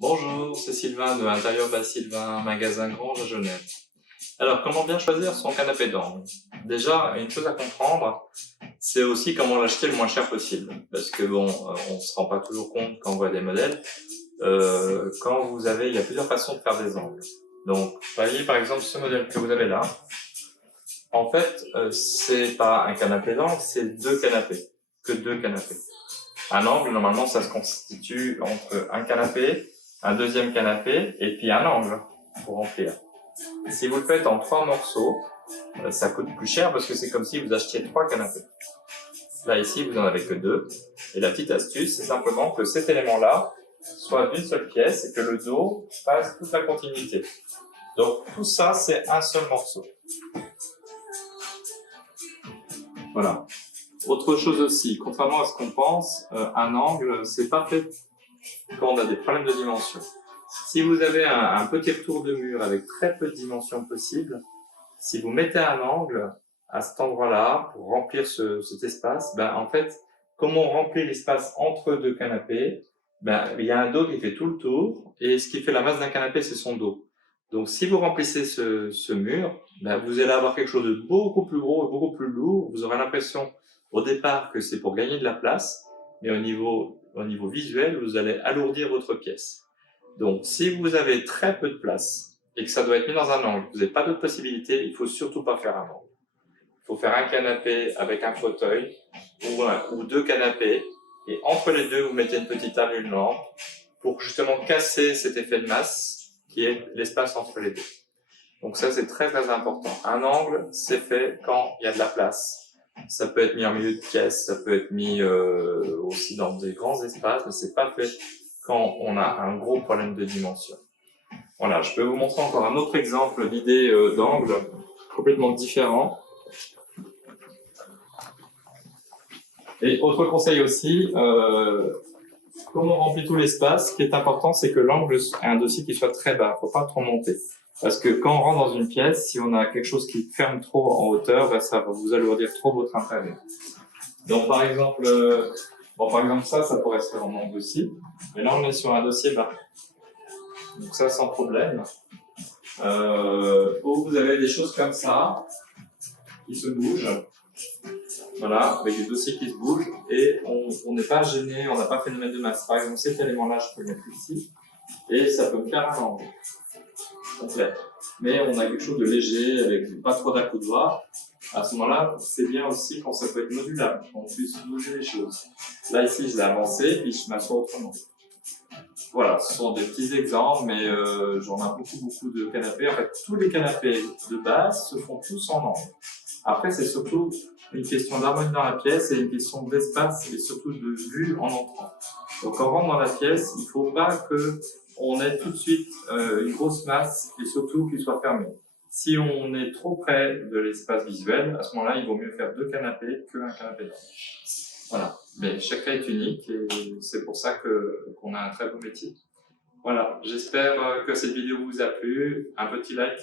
Bonjour, c'est Sylvain de Intérieur Bas Sylvain, magasin Grange à Genève. Alors, comment bien choisir son canapé d'angle? Déjà, une chose à comprendre, c'est aussi comment l'acheter le moins cher possible. Parce que bon, on se rend pas toujours compte quand on voit des modèles. Il y a plusieurs façons de faire des angles. Donc, voyez par exemple ce modèle que vous avez là. En fait, c'est pas un canapé d'angle, c'est deux canapés. Que deux canapés. Un angle, normalement, ça se constitue entre un canapé, un deuxième canapé, et puis un angle pour remplir. Si vous le faites en 3 morceaux, ça coûte plus cher parce que c'est comme si vous achetiez 3 canapés. Là, ici, vous en avez que 2. Et la petite astuce, c'est simplement que cet élément-là soit d'une seule pièce et que le dos fasse toute la continuité. Donc, tout ça, c'est un seul morceau. Voilà. Autre chose aussi, contrairement à ce qu'on pense, un angle, c'est pas fait quand on a des problèmes de dimension. Si vous avez un petit retour de mur avec très peu de dimensions possibles, si vous mettez un angle à cet endroit-là pour remplir cet espace, en fait, comme on remplit l'espace entre deux canapés, il y a un dos qui fait tout le tour et ce qui fait la masse d'un canapé, c'est son dos. Donc, si vous remplissez ce mur, vous allez avoir quelque chose de beaucoup plus gros et beaucoup plus lourd. Vous aurez l'impression au départ que c'est pour gagner de la place, mais au niveau visuel, vous allez alourdir votre pièce. Donc, si vous avez très peu de place et que ça doit être mis dans un angle, vous n'avez pas d'autre possibilité, il faut surtout pas faire un angle. Il faut faire un canapé avec un fauteuil ou deux canapés et entre les deux, vous mettez une petite table, une lampe pour justement casser cet effet de masse qui est l'espace entre les deux. Donc ça, c'est très très important. Un angle, c'est fait quand il y a de la place. Ça peut être mis en milieu de pièce, ça peut être mis aussi dans des grands espaces, mais c'est pas fait quand on a un gros problème de dimension. Voilà, je peux vous montrer encore un autre exemple d'idée d'angle complètement différent. Et autre conseil aussi, comme on remplit tout l'espace, ce qui est important, c'est que l'angle est un dossier qui soit très bas, il ne faut pas trop monter. Parce que quand on rentre dans une pièce, si on a quelque chose qui ferme trop en hauteur, ça va vous alourdir trop votre intérieur. Donc par exemple, ça pourrait se faire en angle aussi. Mais là, on est sur un dossier bas. Donc ça, sans problème. Ou vous avez des choses comme ça, qui se bougent. Voilà, avec des dossiers qui se bougent. Et on n'est pas gêné, on n'a pas phénomène de masse. Par exemple, cet élément-là, je peux le mettre ici. Et ça peut me faire un angle complet. Mais on a quelque chose de léger, avec pas trop d'accoudoir. À ce moment-là, c'est bien aussi quand ça peut être modulable, qu'on puisse bouger les choses. Là, ici, je l'ai avancé, puis je m'assois autrement. Voilà, ce sont des petits exemples, mais j'en ai beaucoup de canapés. En fait, tous les canapés de base se font tous en angle. Après, c'est surtout une question d'harmonie dans la pièce et une question d'espace et surtout de vue en entrant. Donc, quand on rentre dans la pièce, il ne faut pas qu'on ait tout de suite une grosse masse et surtout qu'il soit fermé. Si on est trop près de l'espace visuel, à ce moment-là, il vaut mieux faire deux canapés qu'un canapé d'angle. Voilà, mais chaque cas est unique et c'est pour ça qu'on a un très beau métier. Voilà, j'espère que cette vidéo vous a plu. Un petit like